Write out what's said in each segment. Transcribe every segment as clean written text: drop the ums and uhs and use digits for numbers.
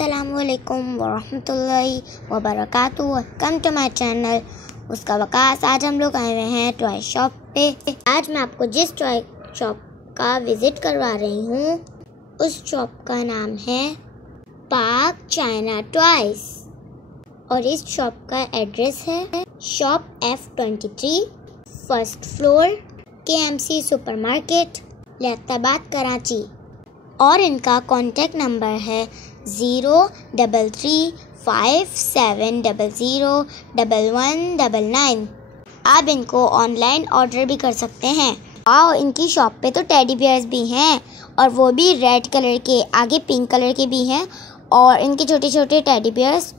अस्सलामुअलैकुम वरहमतुल्लाहि वबरकातुहू। Welcome to my channel उसका वकास। आज हम लोग आए हुए हैं टॉय शॉप पे। आज मैं आपको जिस टॉय शॉप का विज़िट करवा रही हूँ उस शॉप का नाम है पार्क चाइना टॉयज और इस शॉप का एड्रेस है shop F23 first floor KMC supermarket Latifabad Karachi. और इनका कॉन्टैक्ट नंबर है 03357001199। आप इनको ऑनलाइन ऑर्डर भी कर सकते हैं। और इनकी शॉप पे तो टेडी बियर्स भी हैं और वो भी रेड कलर के, आगे पिंक कलर के भी हैं और इनके छोटे छोटे टेडी बियर्स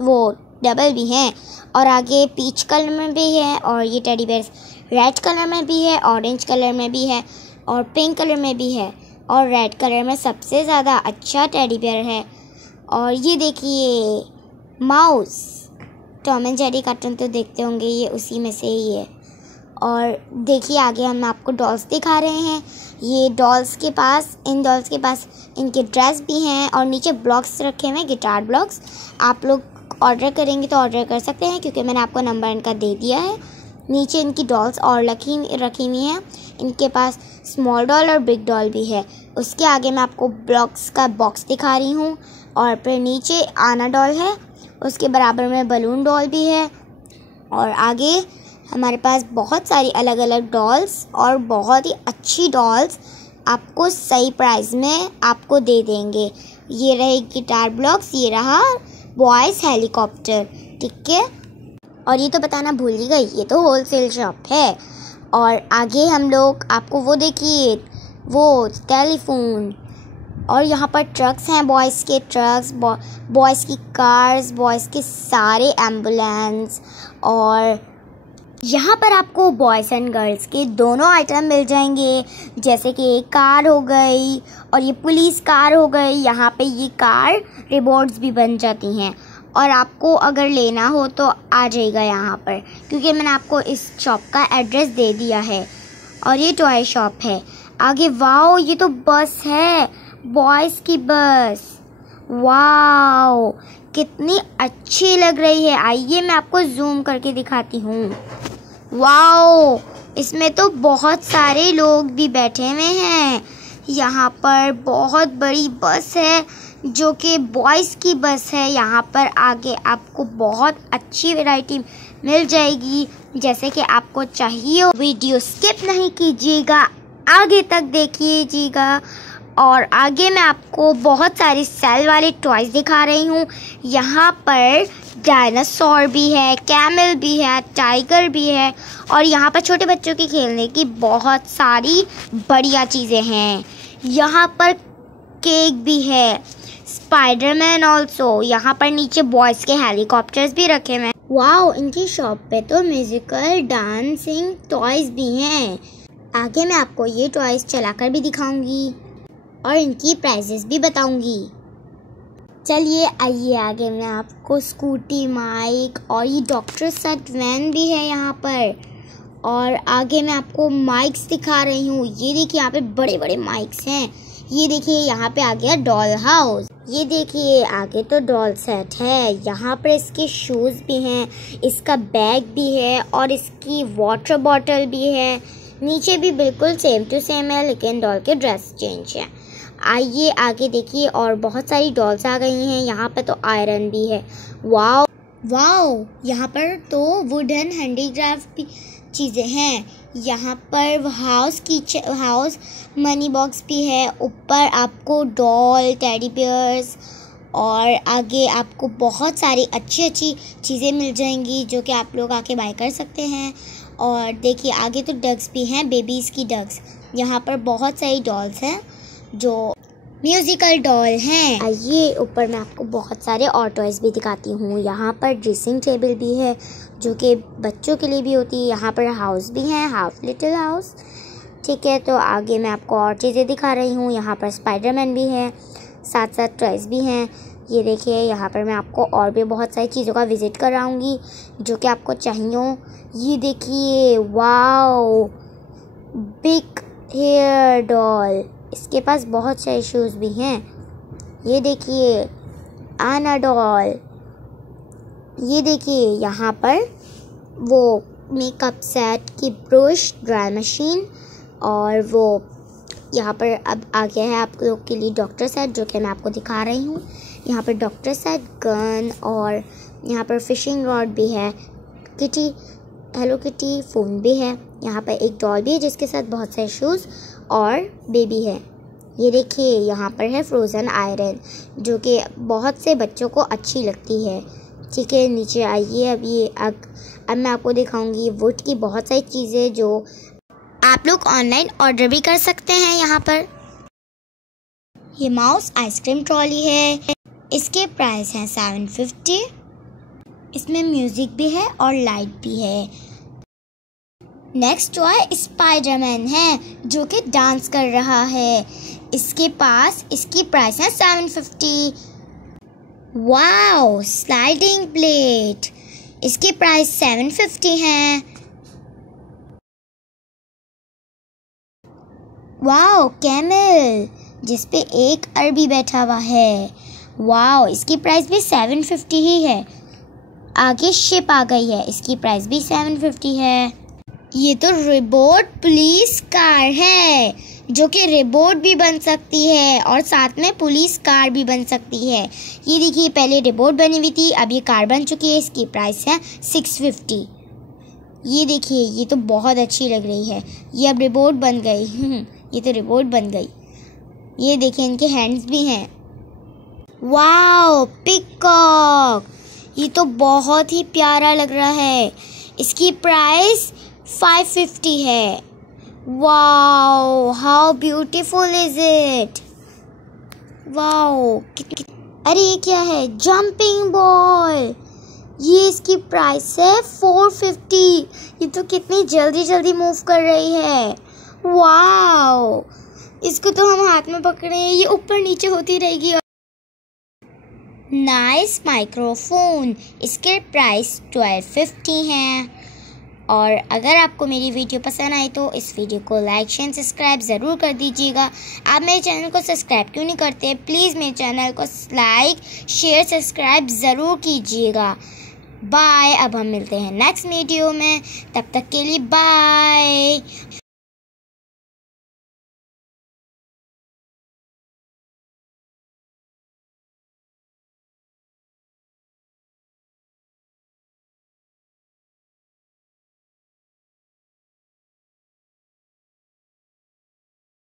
वो डबल भी हैं और आगे पीच कलर में भी है और ये टेडी बियर्स रेड कलर में भी है, ऑरेंज कलर में भी है और पिंक कलर में भी है और रेड कलर में सबसे ज़्यादा अच्छा टेडी बियर है। और ये देखिए mouse, Tom and Jerry cartoon तो देखते होंगे, ये उसी में से ही है। और देखिए आगे हम आपको डॉल्स दिखा रहे हैं। ये डॉल्स के पास, इन डॉल्स के पास इनके ड्रेस भी हैं और नीचे ब्लॉक्स रखे हुए हैं, गिटार ब्लॉक्स। आप लोग ऑर्डर करेंगे तो ऑर्डर कर सकते हैं क्योंकि मैंने आपको नंबर इनका दे दिया है। नीचे इनकी डॉल्स और रखी हुई हैं। इनके पास स्मॉल डॉल और बिग डॉल भी है। उसके आगे मैं आपको ब्लॉक्स का बॉक्स दिखा रही हूँ और फिर नीचे आना डॉल है, उसके बराबर में बलून डॉल भी है। और आगे हमारे पास बहुत सारी अलग अलग डॉल्स और बहुत ही अच्छी डॉल्स आपको सही प्राइस में आपको दे देंगे। ये रहे गिटार ब्लॉक्स, ये रहा बॉयज़ हेलीकॉप्टर, ठीक है। और ये तो बताना भूल ही गई, ये तो होलसेल शॉप है। और आगे हम लोग आपको वो देखिए, वो टेलीफोन और यहाँ पर ट्रक्स हैं, बॉयज़ के ट्रक्स, बॉयज़ की कार्स, बॉयज़ के सारे एम्बुलेंस। और यहाँ पर आपको बॉयज़ एंड गर्ल्स के दोनों आइटम मिल जाएंगे, जैसे कि एक कार हो गई और ये पुलिस कार हो गई। यहाँ पे ये कार रिबोट्स भी बन जाती हैं और आपको अगर लेना हो तो आ जाएगा यहाँ पर, क्योंकि मैंने आपको इस शॉप का एड्रेस दे दिया है। और ये टॉय शॉप है। आगे वाओ, ये तो बस है, बॉयज़ की बस। वाओ कितनी अच्छी लग रही है। आइए मैं आपको जूम करके दिखाती हूँ। वाओ, इसमें तो बहुत सारे लोग भी बैठे हुए हैं। यहाँ पर बहुत बड़ी बस है जो कि बॉयज़ की बस है। यहाँ पर आगे आपको बहुत अच्छी वैरायटी मिल जाएगी, जैसे कि आपको चाहिए। वीडियो स्किप नहीं कीजिएगा, आगे तक देखिएगा। और आगे मैं आपको बहुत सारी सेल वाले टॉयज़ दिखा रही हूँ। यहाँ पर डायनासोर भी है, कैमल भी है, टाइगर भी है और यहाँ पर छोटे बच्चों की खेलने की बहुत सारी बढ़िया चीज़ें हैं। यहाँ पर केक भी है, स्पाइडरमैन ऑल्सो। यहाँ पर नीचे बॉयज़ के हेलीकॉप्टर्स भी रखे हुए हैं। वाओ, इनकी शॉप पे तो म्यूजिकल डांसिंग टॉयज़ भी हैं। आगे मैं आपको ये टॉयज़ चलाकर भी दिखाऊंगी और इनकी प्राइसेस भी बताऊंगी। चलिए आइए, आगे मैं आपको स्कूटी, माइक और ये डॉक्टर सेट वैन भी है यहाँ पर। और आगे मैं आपको माइक्स दिखा रही हूँ। ये देखिए यहाँ पे बड़े बड़े माइक्स हैं। ये देखिए यहाँ पे आ गया डॉल हाउस। ये देखिए आगे तो डॉल सेट है। यहाँ पर इसके शूज़ भी हैं, इसका बैग भी है और इसकी वाटर बॉटल भी है। नीचे भी बिल्कुल सेम टू सेम है, लेकिन डॉल के ड्रेस चेंज है। आइए आगे देखिए, और बहुत सारी डॉल्स आ गई हैं। यहाँ पर तो आयरन भी है। वाओ वाओ, यहाँ पर तो वुडन हैंडीक्राफ्ट भी चीज़ें हैं। यहाँ पर हाउस मनी बॉक्स भी है। ऊपर आपको डॉल, टेडी बियर्स और आगे आपको बहुत सारी अच्छी अच्छी चीज़ें मिल जाएंगी जो कि आप लोग आके बाय कर सकते हैं। और देखिए आगे तो डग्स भी हैं, बेबीज़ की डग्स। यहाँ पर बहुत सारी डॉल्स हैं जो म्यूज़िकल डॉल हैं। आइए ऊपर मैं आपको बहुत सारे और टॉयज़ भी दिखाती हूँ। यहाँ पर ड्रेसिंग टेबल भी है जो कि बच्चों के लिए भी होती है। यहाँ पर हाउस भी है, हाफ लिटिल हाउस, ठीक है। तो आगे मैं आपको और चीज़ें दिखा रही हूँ। यहाँ पर स्पाइडरमैन भी है, साथ साथ टॉयज़ भी हैं। ये देखिए यहाँ पर मैं आपको और भी बहुत सारी चीज़ों का विज़िट कराऊँगी जो कि आपको चाहिए हो। ये देखिए वाओ, बिग हेयर डॉल, इसके पास बहुत सारे शूज़ भी हैं। ये देखिए आना डॉल। ये देखिए यहाँ पर वो मेकअप सेट की ब्रश, ड्राई मशीन, और वो यहाँ पर अब आ गया है आप लोग के लिए डॉक्टर सेट, जो कि मैं आपको दिखा रही हूँ। यहाँ पर डॉक्टर सेट, गन, और यहाँ पर फिशिंग रॉड भी है, किटी, हेलो किटी फ़ोन भी है। यहाँ पर एक डॉल भी है जिसके साथ बहुत सारे शूज़ और बेबी है। ये देखिए यहाँ पर है फ्रोज़न आयरन, जो कि बहुत से बच्चों को अच्छी लगती है। ठीक है, नीचे आइए। अब मैं आपको दिखाऊंगी वुड की बहुत सारी चीज़ें जो आप लोग ऑनलाइन ऑर्डर भी कर सकते हैं। यहाँ पर ये माउस आइसक्रीम ट्रॉली है, इसके प्राइस हैं 750। इसमें म्यूज़िक भी है और लाइट भी है। नेक्स्ट टॉय स्पाइडरमैन है जो कि डांस कर रहा है। इसकी प्राइस है 750। वाओ, स्लाइडिंग प्लेट, इसकी प्राइस 750 है। वाओ, कैमल, जिस पे एक अरबी बैठा हुआ है। वाओ, इसकी प्राइस भी 750 ही है। आगे शिप आ गई है, इसकी प्राइस भी 750 है। ये तो रोबोट पुलिस कार है, जो कि रोबोट भी बन सकती है और साथ में पुलिस कार भी बन सकती है। ये देखिए, पहले रोबोट बनी हुई थी, अब ये कार बन चुकी है। इसकी प्राइस है 650। ये देखिए, ये तो बहुत अच्छी लग रही है। ये अब रोबोट बन गई। ये तो रोबोट बन गई। ये देखिए, इनके हैंड्स भी हैं। वाओ, पिकॉक, ये तो बहुत ही प्यारा लग रहा है। इसकी प्राइस 550 है। Wow, how beautiful is it. Wow, अरे ये क्या है? Jumping ball. ये इसकी प्राइस है 450। ये तो कितनी जल्दी जल्दी मूव कर रही है। वाओ, इसको तो हम हाथ में पकड़े, ये ऊपर नीचे होती रहेगी। नाइस माइक्रोफोन, इसके प्राइस 1250 हैं। और अगर आपको मेरी वीडियो पसंद आई तो इस वीडियो को लाइक, शेयर, सब्सक्राइब ज़रूर कर दीजिएगा। आप मेरे चैनल को सब्सक्राइब क्यों नहीं करते? प्लीज़ मेरे चैनल को लाइक, शेयर, सब्सक्राइब ज़रूर कीजिएगा। बाय। अब हम मिलते हैं नेक्स्ट वीडियो में, तब तक के लिए बाय।